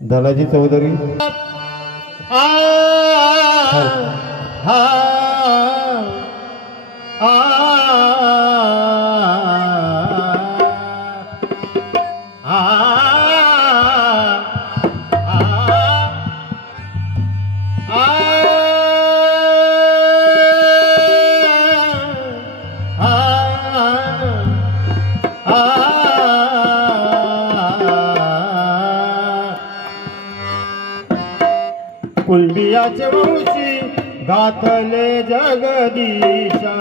दादाजी चौधरी कुणबियाचे वंशी घातले जगदीशा,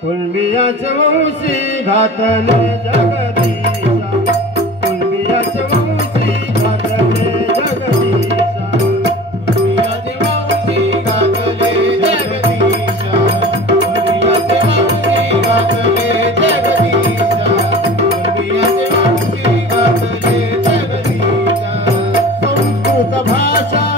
कुणबियाचे वंशी घातले जगदीशा, कुणबियाचे वंशी घातले जगदीशा, कुणबियाचे वंशी घातले जगदीशा, कुणबियाचे वंशी घातले जगदीशा, कुणबियाचे वंशी घातले जगदीशा. संस्कृत भाषा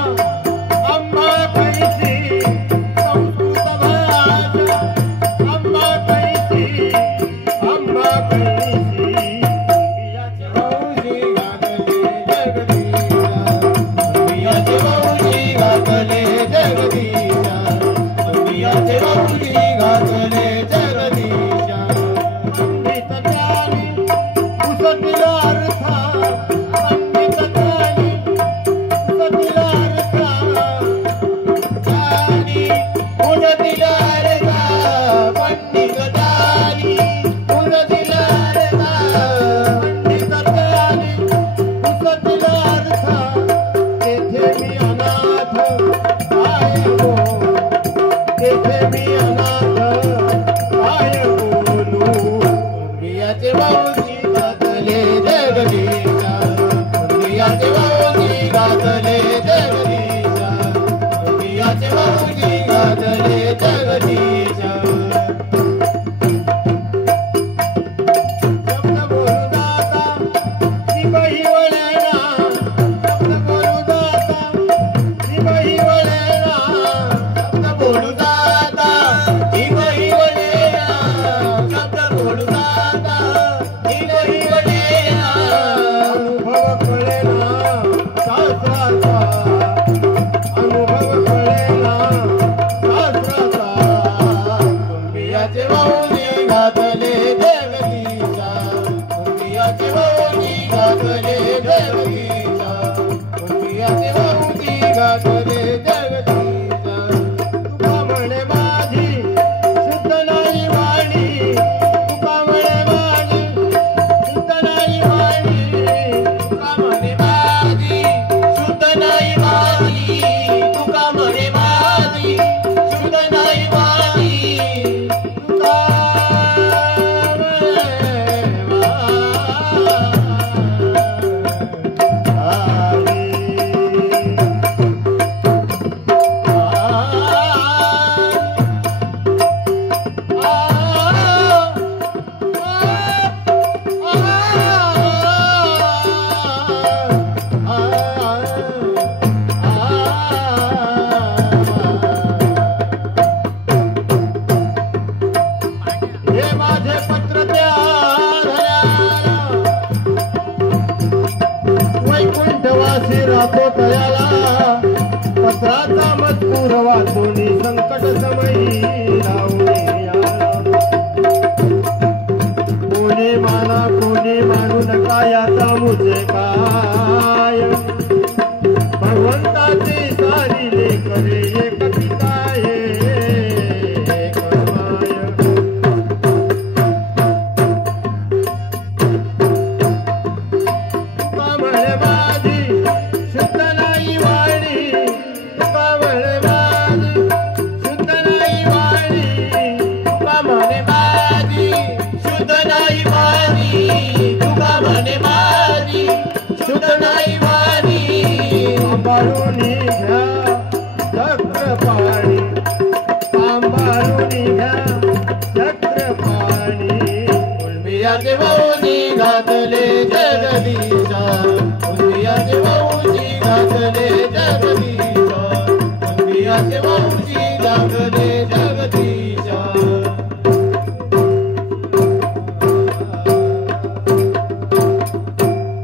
राहतो तयाला पत्राचा मजकूर वाचून संकट समयी कोणी माना कोणी मानू नका याचा मुझे काय भगवंताची सारी लेकरे एक पिताय घातले जगदीशा, घातले